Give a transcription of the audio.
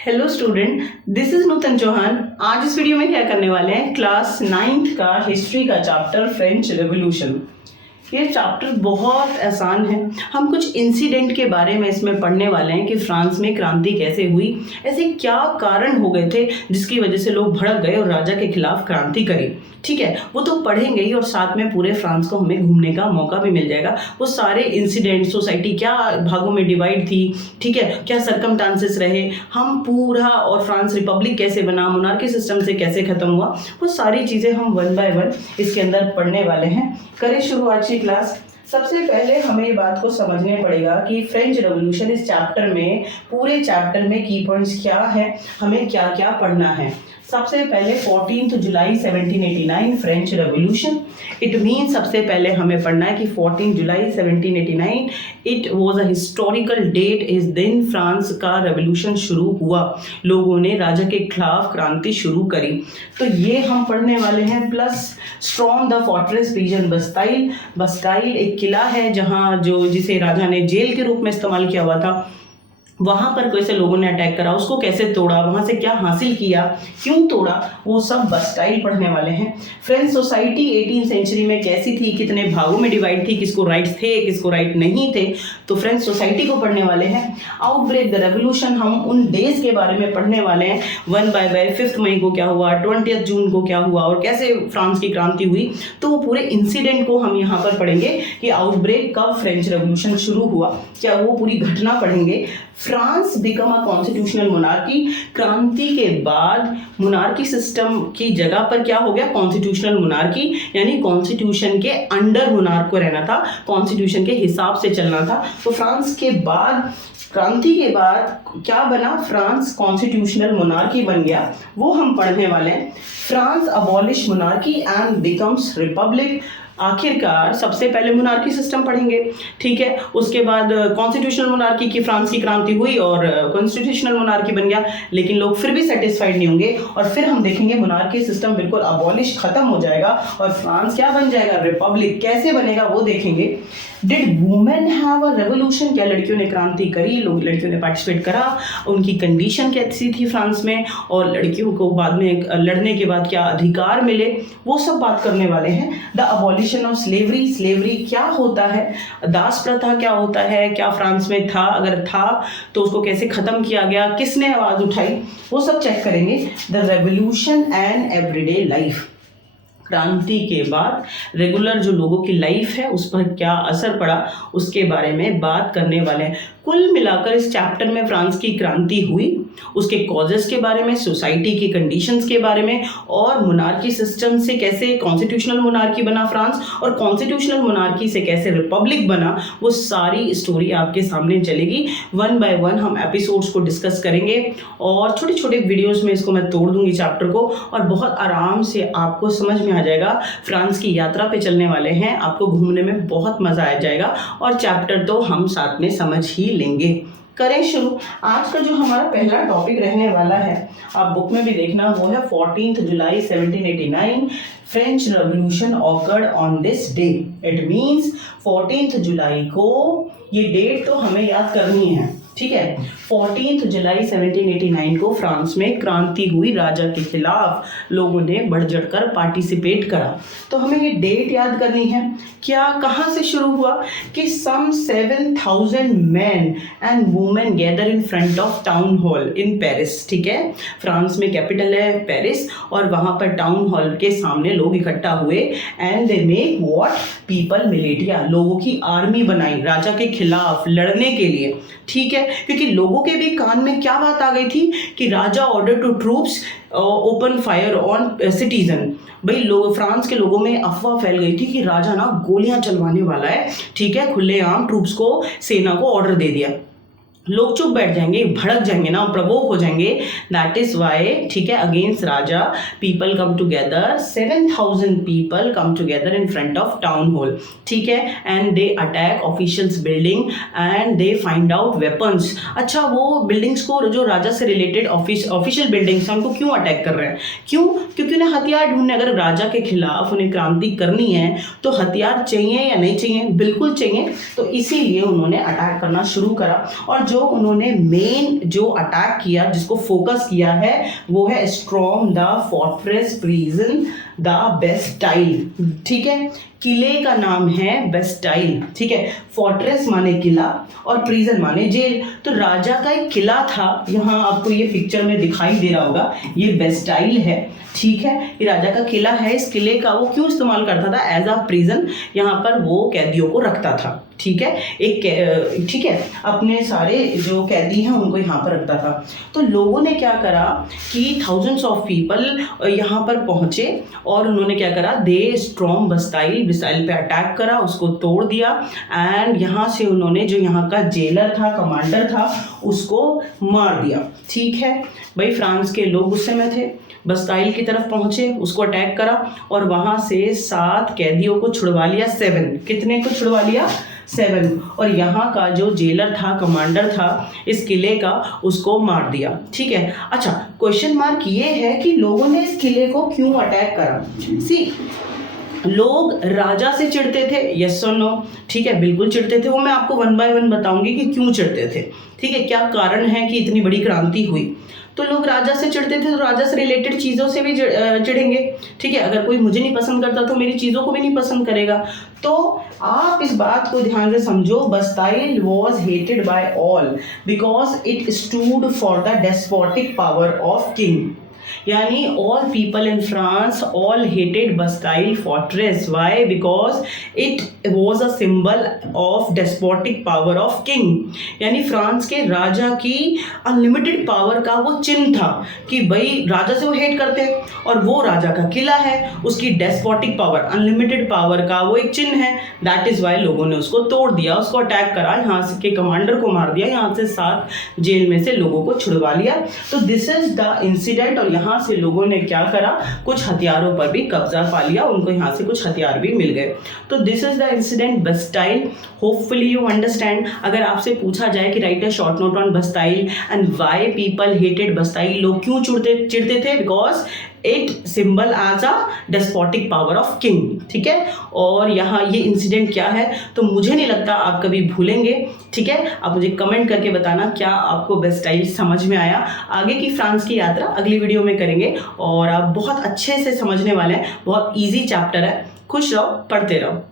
Hello student, this is नूतन चौहान। आज इस video में क्या करने वाले हैं, क्लास 9th का हिस्ट्री का चैप्टर फ्रेंच रेवोल्यूशन। ये चैप्टर बहुत आसान है। हम कुछ इंसिडेंट के बारे में इसमें पढ़ने वाले हैं कि फ्रांस में क्रांति कैसे हुई, ऐसे क्या कारण हो गए थे जिसकी वजह से लोग भड़क गए और राजा के खिलाफ क्रांति करी। ठीक है, वो तो पढ़ेंगे ही और साथ में पूरे फ्रांस को हमें घूमने का मौका भी मिल जाएगा। वो सारे इंसिडेंट, सोसाइटी क्या भागों में डिवाइड थी, ठीक है, क्या सरकमस्टांसेस रहे, हम पूरा और फ्रांस रिपब्लिक कैसे बना, मोनार्की सिस्टम से कैसे खत्म हुआ, वो सारी चीज़ें हम वन बाय वन इसके अंदर पढ़ने वाले हैं। करें शुरू आज की क्लास। सबसे पहले हमें ये बात को समझने पड़ेगा कि फ्रेंच रेवोल्यूशन इस चैप्टर में, पूरे चैप्टर में की पॉइंट्स क्या है, हमें क्या क्या पढ़ना है। सबसे पहले 14 जुलाई 1789 फ्रेंच रेवोल्यूशन। इट मीन सबसे पहले हमें पढ़ना है कि 14 जुलाई 1789 it was a historical date. इस दिन फ्रांस का रेवोल्यूशन शुरू हुआ, लोगों ने राजा के खिलाफ क्रांति शुरू करी। तो ये हम पढ़ने वाले हैं। Plus storm the fortress reason Bastille. Bastille एक किला है जहाँ जिसे राजा ने जेल के रूप में इस्तेमाल किया हुआ था। वहाँ पर कैसे लोगों ने अटैक करा, उसको कैसे तोड़ा, वहाँ से क्या हासिल किया, क्यों तोड़ा, वो सब बस्टाइल पढ़ने वाले हैं। फ्रेंच सोसाइटी 18वीं सेंचुरी में कैसी थी, कितने भागों में डिवाइड थी, किसको राइट्स थे, किसको राइट नहीं थे, तो फ्रेंच सोसाइटी को पढ़ने वाले हैं। आउटब्रेक द रेवोल्यूशन, हम उन डेज के बारे में पढ़ने वाले हैं, 1 बाय 5 मई को क्या हुआ, 20 जून को क्या हुआ और कैसे फ्रांस की क्रांति हुई। तो वो पूरे इंसिडेंट को हम यहाँ पर पढ़ेंगे कि आउटब्रेक कब फ्रेंच रेवोल्यूशन शुरू हुआ, क्या वो पूरी घटना पढ़ेंगे। France become a constitutional monarchy. क्रांति के बाद मोनार्की सिस्टम की जगह पर क्या हो गया, कॉन्स्टिट्यूशनल मोनार्की, यानी कॉन्स्टिट्यूशन के अंडर मोनार्क को रहना था, कॉन्स्टिट्यूशन के हिसाब से चलना था। तो फ्रांस के बाद, क्रांति के बाद क्या बना, फ्रांस कॉन्स्टिट्यूशनल मोनार्की बन गया, वो हम पढ़ने वाले हैं। France abolish monarchy and becomes Republic. आखिरकार सबसे पहले मोनार्की सिस्टम पढ़ेंगे, ठीक है, उसके बाद कॉन्स्टिट्यूशनल मोनार्की की फ्रांस की क्रांति हुई और कॉन्स्टिट्यूशनल मोनार्की बन गया, लेकिन लोग फिर भी सेटिस्फाइड नहीं होंगे और फिर हम देखेंगे मोनार्की सिस्टम बिल्कुल अबॉलिश, खत्म हो जाएगा और फ्रांस क्या बन जाएगा, रिपब्लिक। कैसे बनेगा वो देखेंगे। Did women have a revolution, क्या लड़कियों ने क्रांति करी, लोग लड़कियों ने पार्टिसिपेट करा, उनकी कंडीशन कैसी थी फ्रांस में और लड़कियों को बाद में लड़ने के बाद क्या अधिकार मिले, वो सब बात करने वाले हैं। The abolition of slavery, slavery क्या होता है, दास प्रथा क्या होता है, क्या फ्रांस में था, अगर था तो उसको कैसे खत्म किया गया, किसने आवाज उठाई, वो सब चेक करेंगे। The revolution and everyday life, क्रांति के बाद रेगुलर जो लोगों की लाइफ है उस पर क्या असर पड़ा, उसके बारे में बात करने वाले हैं। कुल मिलाकर इस चैप्टर में फ्रांस की क्रांति हुई, उसके कॉजेस के बारे में, सोसाइटी की कंडीशंस के बारे में और मोनार्की सिस्टम से कैसे कॉन्स्टिट्यूशनल मोनार्की बना फ्रांस और कॉन्स्टिट्यूशनल मोनार्की से कैसे रिपब्लिक बना, वो सारी स्टोरी आपके सामने चलेगी। 1 बाय 1 हम एपिसोड्स को डिस्कस करेंगे और छोटे छोटे वीडियोस में इसको मैं तोड़ दूंगी चैप्टर को और बहुत आराम से आपको समझ में आ जाएगा। फ्रांस की यात्रा पे चलने वाले हैं, आपको घूमने में बहुत मजा आ जाएगा और चैप्टर तो हम साथ में समझ ही लेंगे। करें शुरू। आज का जो हमारा पहला टॉपिक रहने वाला है, आप बुक में भी देखना, वो है 14 जुलाई 1789 French revolution awkward on this day. It means 14 जुलाई को, ये डेट तो हमें याद करनी है, ठीक है। 14 जुलाई 1789 को फ्रांस में क्रांति हुई, राजा के खिलाफ लोगों ने बढ़ चढ़कर पार्टिसिपेट करा। तो हमें ये डेट याद करनी है। क्या, कहाँ से शुरू हुआ कि सम 7000 men and women gather in front of town hall in Paris, ठीक है, फ्रांस में कैपिटल है पेरिस और वहाँ पर टाउन हॉल के सामने लोग इकट्ठा हुए and they make what, people militia, लोगों की आर्मी बनाई राजा के खिलाफ लड़ने के लिए, ठीक है, क्योंकि लोगों के भी कान में क्या बात आ गई थी कि राजा order to troops open fire on citizen. भाई लोग, फ्रांस के लोगों में अफवाह फैल गई थी कि राजा ना गोलियां चलवाने वाला है, ठीक है, खुलेआम ट्रूप्स को, सेना को ऑर्डर दे दिया। लोग चुप बैठ जाएंगे, भड़क जाएंगे ना, प्रवोक हो जाएंगे। दैट इज वाई, ठीक है, against Raja people come together, 7000 people come together in front of town hall, ठीक है, and they attack officials building and they find out weapons. अच्छा, वो बिल्डिंग्स को, जो राजा से रिलेटेड ऑफिशियल बिल्डिंग्स हैं, उनको क्यों अटैक कर रहे हैं, क्यों, क्योंकि उन्हें हथियार ढूंढने, अगर राजा के खिलाफ उन्हें क्रांति करनी है तो हथियार चाहिए या नहीं चाहिए, बिल्कुल चाहिए, तो इसीलिए उन्होंने अटैक करना शुरू करा। और जो जो उन्होंने मेन जो अटैक किया, जिसको फोकस किया है, वो है storm the fortress prison the Bastille. ठीक है, किले का नाम है बेस्टाइल। ठीक है, फोर्ट्रेस माने किला और प्रिजन माने जेल। तो राजा का एक किला था, यहाँ आपको ये पिक्चर में दिखाई दे रहा होगा, ये बेस्टाइल है। ठीक है, ये राजा का किला है। इस किले का वो क्यों इस्तेमाल करता था? एज अ प्रिजन, यहाँ पर वो कैदियों को रखता था। ठीक है, ठीक है, अपने सारे जो कैदी हैं उनको यहाँ पर रखता था। तो लोगों ने क्या करा कि थाउजेंड्स ऑफ पीपल यहाँ पर पहुँचे और उन्होंने क्या करा, दे स्ट्रॉम बेस्टाइल पे अटैक करा, उसको तोड़ दिया एंड यहाँ से उन्होंने जो यहाँ का जेलर था, कमांडर था, उसको मार दिया। ठीक है भाई, फ्रांस के लोग गुस्से में थे, बस्टाइल की तरफ पहुंचे, उसको अटैक करा और वहां से 7 कैदियों को छुड़वा लिया। 7 कितने को छुड़वा लिया? 7। और यहाँ का जो जेलर था, कमांडर था इस किले का, उसको मार दिया। ठीक है, अच्छा क्वेश्चन मार्क ये है कि लोगों ने इस किले को क्यों अटैक करा? सी, लोग राजा से चिढ़ते थे, यस और नो? ठीक है, बिल्कुल चिढ़ते थे। वो मैं आपको 1 बाय 1 बताऊंगी कि क्यों चिढ़ते थे। ठीक है, क्या कारण है कि इतनी बड़ी क्रांति हुई। तो लोग राजा से चिढ़ते थे, तो राजा से रिलेटेड चीज़ों से भी चिढ़ेंगे। ठीक है, अगर कोई मुझे नहीं पसंद करता तो मेरी चीज़ों को भी नहीं पसंद करेगा। तो आप इस बात को ध्यान से समझो, Bastille was hated by all because it stood for the despotic power of king. यानी all people in France all hated Bastille fortress. Why? Because it was a symbol of despotic power of king. यानी France के राजा की unlimited power का वो चिन्ह था कि भाई राजा से वो हेट करते हैं और वो राजा का किला है, उसकी डेस्पोटिक पावर, अनलिमिटेड पावर का वो एक चिन्ह है। दैट इज वाई लोगों ने उसको तोड़ दिया, उसको अटैक करा, यहाँ से के कमांडर को मार दिया, यहाँ से 7 जेल में से लोगों को छुड़वा लिया। तो दिस इज द इंसिडेंट। और यहाँ से लोगों ने क्या करा, कुछ हथियारों पर भी कब्जा पा लिया, उनको यहाँ से कुछ हथियार भी मिल गए। तो this is the incident Bastille. Hopefully you understand. अगर आपसे पूछा जाए कि write a short note on Bastille and why people hated Bastille, लोग क्यों चिढ़ते थे? Because it symbol as a despotic power of king. ठीक है, और यहाँ ये इंसिडेंट क्या है, तो मुझे नहीं लगता आप कभी भूलेंगे। ठीक है, आप मुझे कमेंट करके बताना क्या आपको बस्टाइल समझ में आया। आगे की फ्रांस की यात्रा अगली वीडियो में करेंगे और आप बहुत अच्छे से समझने वाले हैं, बहुत ईजी चैप्टर है। खुश रहो, पढ़ते रहो।